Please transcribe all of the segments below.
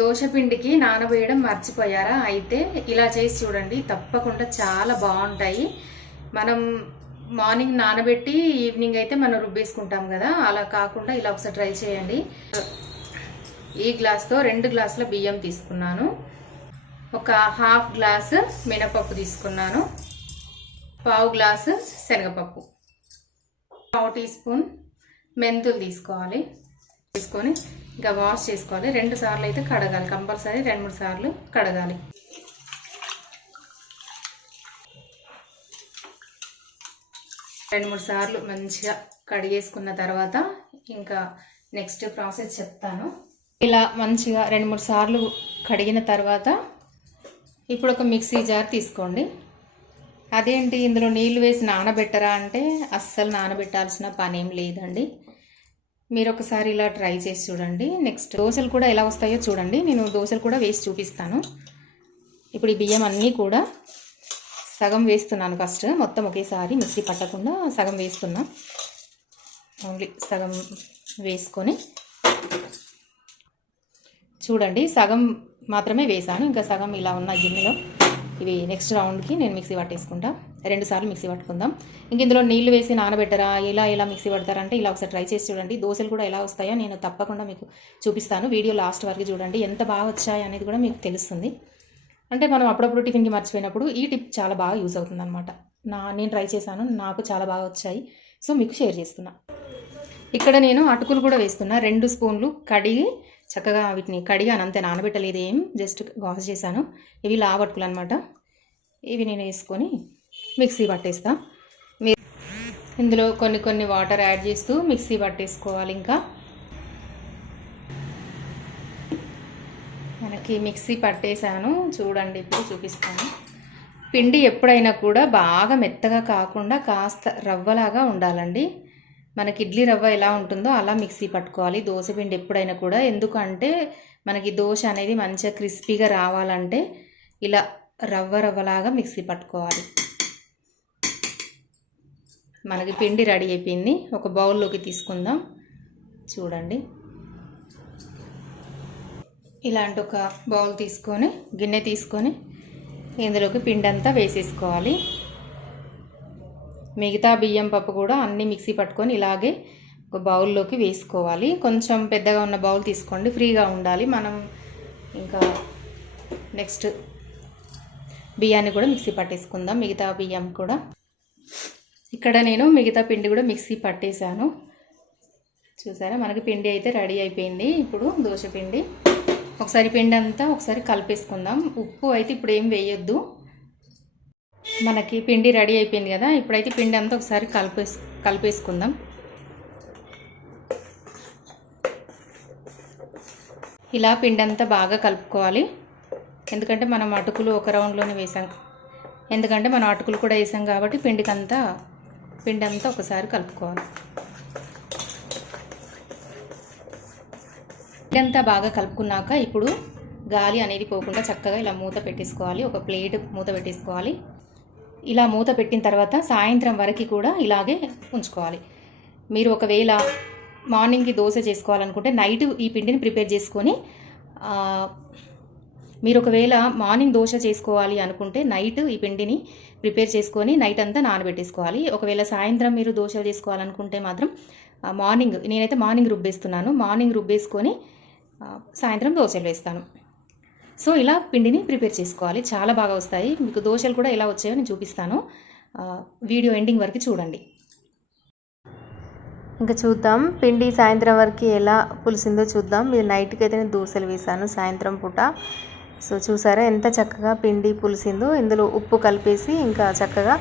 దోశ పిండికి నానబోయడం మర్చిపోయారా? అయితే ఇలా చేసి చూడండి, తప్పకుండా చాలా బాగుంటాయి. మనం మార్నింగ్ నానబెట్టి ఈవినింగ్ అయితే మనం రుబ్బేసుకుంటాం కదా, అలా కాకుండా ఇలా ఒకసారి ట్రై చేయండి. ఈ గ్లాస్తో 2 గ్లాసుల బియ్యం తీసుకున్నాను, ఒక హాఫ్ గ్లాసు మినపప్పు తీసుకున్నాను, పావు గ్లాసు శనగపప్పు, పావు టీ స్పూన్ మెంతులు తీసుకోవాలి. తీసుకొని ఇంకా వాష్ చేసుకోవాలి. 2 సార్లు అయితే కడగాలి, కంపల్సరీ 2-3 సార్లు కడగాలి. రెండు మూడు సార్లు మంచిగా కడిగేసుకున్న తర్వాత ఇంకా నెక్స్ట్ ప్రాసెస్ చెప్తాను. ఇలా మంచిగా 2-3 సార్లు కడిగిన తర్వాత ఇప్పుడు ఒక మిక్సీ జార్ తీసుకోండి. అదేంటి ఇందులో నీళ్లు వేసి నానబెట్టరా అంటే అస్సలు నానబెట్టాల్సిన పని ఏం లేదండి. మీరు ఒకసారి ఇలా ట్రై చేసి చూడండి. నెక్స్ట్ దోశలు కూడా ఎలా వస్తాయో చూడండి. నేను దోశలు కూడా వేసి చూపిస్తాను. ఇప్పుడు ఈ బియ్యం అన్నీ కూడా సగం వేస్తున్నాను. ఫస్ట్ మొత్తం ఒకేసారి మిక్సీ పట్టకుండా సగం వేస్తున్నా. ఓన్లీ సగం వేసుకొని చూడండి, సగం మాత్రమే వేసాను. ఇంకా సగం ఇలా ఉన్న గిన్నెలో ఇవి నెక్స్ట్ రౌండ్కి నేను మిక్సీ పట్టేసుకుంటా. 2 సార్లు మిక్సీ పట్టుకుందాం. ఇంక ఇందులో నీళ్లు వేసి నానబెట్టరా, ఎలా మిక్సీ పడతారంటే ఇలా ఒకసారి ట్రై చేసి చూడండి. దోశలు కూడా ఎలా వస్తాయో నేను తప్పకుండా మీకు చూపిస్తాను. వీడియో లాస్ట్ వరకు చూడండి, ఎంత బాగా వచ్చాయి అనేది కూడా మీకు తెలుస్తుంది. అంటే మనం అప్పుడప్పుడు టిఫిన్కి మర్చిపోయినప్పుడు ఈ టిప్ చాలా బాగా యూజ్ అవుతుంది అనమాట. నేను ట్రై చేశాను, నాకు చాలా బాగా వచ్చాయి. సో మీకు షేర్ చేస్తున్నా. ఇక్కడ నేను అటుకులు కూడా వేస్తున్నా. 2 స్పూన్లు కడిగి చక్కగా వీటిని కడిగాను, అంతే, నానబెట్టలేదు ఏం, జస్ట్ వాష్ చేశాను. ఇవి లావు అటుకులు అనమాట. ఇవి నేను వేసుకొని మిక్సీ పట్టేస్తా. ఇందులో కొన్ని వాటర్ యాడ్ చేస్తూ మిక్సీ పట్టేసుకోవాలి. ఇంకా మనకి మిక్సీ పట్టేశాను చూడండి, ఇప్పుడు చూపిస్తాను. పిండి ఎప్పుడైనా కూడా బాగా మెత్తగా కాకుండా కాస్త రవ్వలాగా ఉండాలండి. మనకి ఇడ్లీ రవ్వ ఎలా ఉంటుందో అలా మిక్సీ పట్టుకోవాలి దోశ పిండి ఎప్పుడైనా కూడా. ఎందుకంటే మనకి దోశ అనేది మంచిగా క్రిస్పీగా రావాలంటే ఇలా రవ్వలాగా మిక్సీ పట్టుకోవాలి. మనకి పిండి రెడీ అయిపోయింది. ఒక బౌల్లోకి తీసుకుందాం. చూడండి, ఇలాంటి ఒక బౌల్ తీసుకొని, గిన్నె తీసుకొని ఇందులోకి పిండి అంతా వేసేసుకోవాలి. మిగతా బియ్యం పప్పు కూడా అన్నీ మిక్సీ పట్టుకొని ఇలాగే ఒక బౌల్లోకి వేసుకోవాలి. కొంచెం పెద్దగా ఉన్న బౌల్ తీసుకోండి, ఫ్రీగా ఉండాలి. మనం ఇంకా నెక్స్ట్ బియ్యాన్ని కూడా మిక్సీ పట్టేసుకుందాం, మిగతా బియ్యం కూడా. ఇక్కడ నేను మిగతా పిండి కూడా మిక్సీ పట్టేశాను. చూసారా, మనకి పిండి అయితే రెడీ అయిపోయింది. ఇప్పుడు దోశ పిండి ఒకసారి పిండి అంతా ఒకసారి కలిపేసుకుందాం. ఉప్పు అయితే ఇప్పుడు ఏం వేయొద్దు. మనకి పిండి రెడీ అయిపోయింది కదా, ఇప్పుడైతే పిండి అంతా ఒకసారి కలిపేసుకుందాం. ఇలా పిండి అంతా బాగా కలుపుకోవాలి. ఎందుకంటే మనం అటుకులు ఒక రౌండ్లోనే వేసాం, ఎందుకంటే మనం అటుకులు కూడా వేసాం కాబట్టి పిండి అంతా ఒకసారి కలుపుకోవాలి. పిండి అంతా బాగా కలుపుకున్నాక ఇప్పుడు గాలి అనేది పోకుండా చక్కగా ఇలా మూత పెట్టేసుకోవాలి. ఒక ప్లేట్ మూత పెట్టేసుకోవాలి. ఇలా మూత పెట్టిన తర్వాత సాయంత్రం వరకు కూడా ఇలాగే ఉంచుకోవాలి. మీరు ఒకవేళ మార్నింగ్కి దోశ చేసుకోవాలనుకుంటే నైట్ ఈ పిండిని ప్రిపేర్ చేసుకొని, మీరు ఒకవేళ మార్నింగ్ దోశ చేసుకోవాలి అనుకుంటే నైట్ ఈ పిండిని ప్రిపేర్ చేసుకొని నైట్ అంతా నానబెట్టేసుకోవాలి. ఒకవేళ సాయంత్రం మీరు దోశలు చేసుకోవాలనుకుంటే మాత్రం మార్నింగ్, నేనైతే మార్నింగ్ రుబ్బేస్తున్నాను, మార్నింగ్ రుబ్బేసుకొని సాయంత్రం దోశలు వేస్తాను. సో ఇలా పిండిని ప్రిపేర్ చేసుకోవాలి, చాలా బాగా వస్తాయి. మీకు దోశలు కూడా ఎలా వచ్చాయో నేను చూపిస్తాను. వీడియో ఎండింగ్ వరకు చూడండి. ఇంకా చూద్దాం పిండి సాయంత్రం వరకు ఎలా పులిసిందో చూద్దాం. మీరు నైట్కి అయితే నేను దోశలు వేసాను సాయంత్రం పూట. సో చూసారా ఎంత చక్కగా పిండి పులిసిందో. ఇందులో ఉప్పు కలిపేసి ఇంకా చక్కగా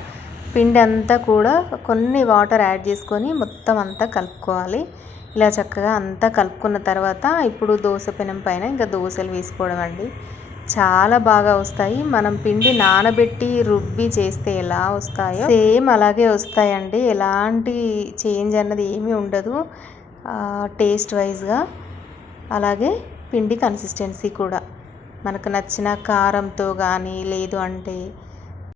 పిండి అంతా కూడా కొన్ని వాటర్ యాడ్ చేసుకొని మొత్తం అంతా కలుపుకోవాలి. ఇలా చక్కగా అంతా కలుపుకున్న తర్వాత ఇప్పుడు దోశ పెనం పైన ఇంకా దోశలు వేసుకోవడం అండి. చాలా బాగా వస్తాయి. మనం పిండి నానబెట్టి రుబ్బి చేస్తే ఎలా వస్తాయో సేమ్ అలాగే వస్తాయండి. ఎలాంటి చేంజ్ అన్నది ఏమీ ఉండదు టేస్ట్ వైజ్గా. అలాగే పిండి కన్సిస్టెన్సీ కూడా మనకు నచ్చిన కారంతో కానీ, లేదు అంటే